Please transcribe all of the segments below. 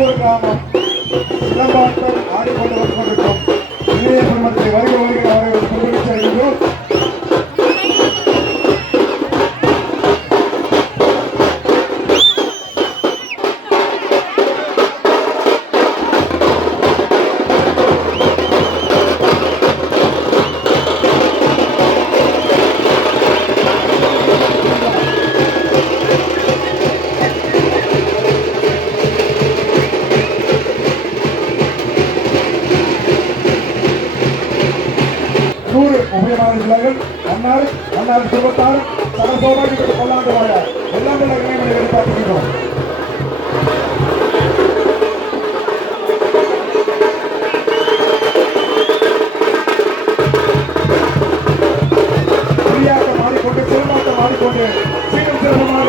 சோழமூர் கிராமம் சிலம்பாட்டம் ஆடிக்கொண்டு வந்து கொண்டிருக்கும் இளைய குடும்பத்தை வருக வருக அவரை புதுப்பிச்சு அடைகின்றோம். அன்னார் குடும்பத்தார் சக சோபாகிக்கு கொள்ளாண்டு வாழ எல்லாம் இறைவனை எதிர்பார்க்கின்றோம். புரியாட்டம் ஆடிக்கொண்டு சிறுமாட்டம் ஆடிக்கொண்டு சீரம் சிறப்பமாக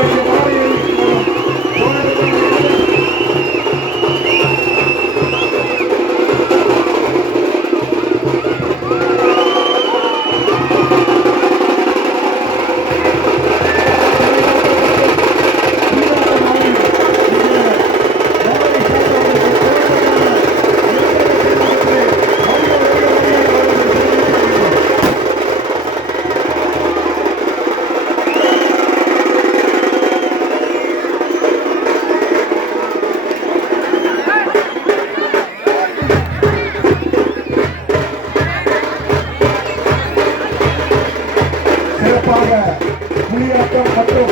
புலியாட்டம் மற்றும்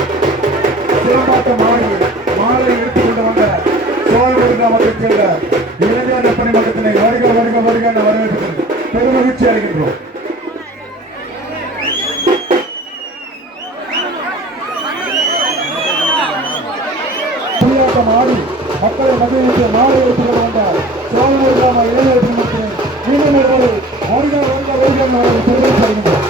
சிலம்பாட்டம் ஆடி மாலை எடுத்துக் கொண்டு வந்த சோழமூர் கிராமத்தைச் சேர்ந்த இளைஞர் பணிமன்றத்தினை வருக வருக வருக என வரவேற்பதில் பெருமகிழ்ச்சி அடைகின்றோம். புலியாட்டம் ஆடி மக்களை மகிழ்ச்சி மாலை எடுத்துக் கொண்டு வந்த சோழமூர் கிராம இளைஞர் பணிமன்றத்தினை மீண்டும் வருக வருக வருக என பெருமகிழ்ச்சி அடைகின்றோம்.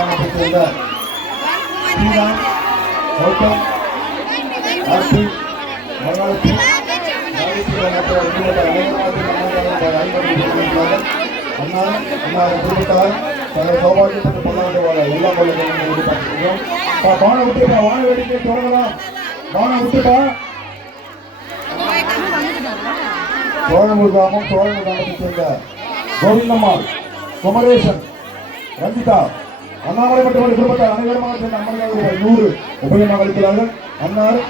கிராமத்தை சேர்ந்த ஸ்ரீராம் கௌதம் ஆர்த்தி மகாலட்சுமி குடும்பத்தார் தங்கள் சௌபாகியப்பட்ட பல்லாண்டு வாழ எல்லா பள்ளிகளும் ஈடுபட்டிருக்கிறோம். வான விட்டுப்பா, வான வேடிக்கை தொடங்கலாம். வான விட்டுப்பா. சோழமூர் கிராமம், சோழமூர் கிராமத்தை சேர்ந்த கோவிந்தம்மாள், குமரேசன், ரஞ்சிதா, அண்ணாமலை மற்றும் குடும்பத்தார் அனைவருமாக சேர்ந்த 50,000 ரூபாய் 100 உபயோகம் அளிக்கிறார்கள். அன்னார்